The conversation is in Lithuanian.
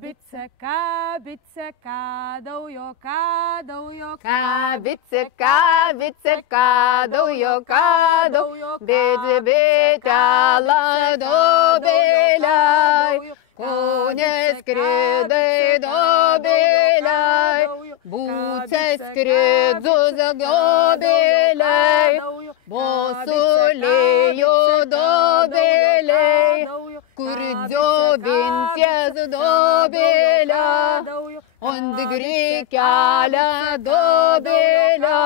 kabitse, kabitse, kadaujo, kadaujo, Kabitse, kabitse, kadaujo, kadaujo, bėdzi bėtelą dobėliai, kūnė skridai dobėliai, būce skridus dobėliai, bosulėjo dobėliai, kur džiovinties dobėlę, ant grėkelę dobėlę.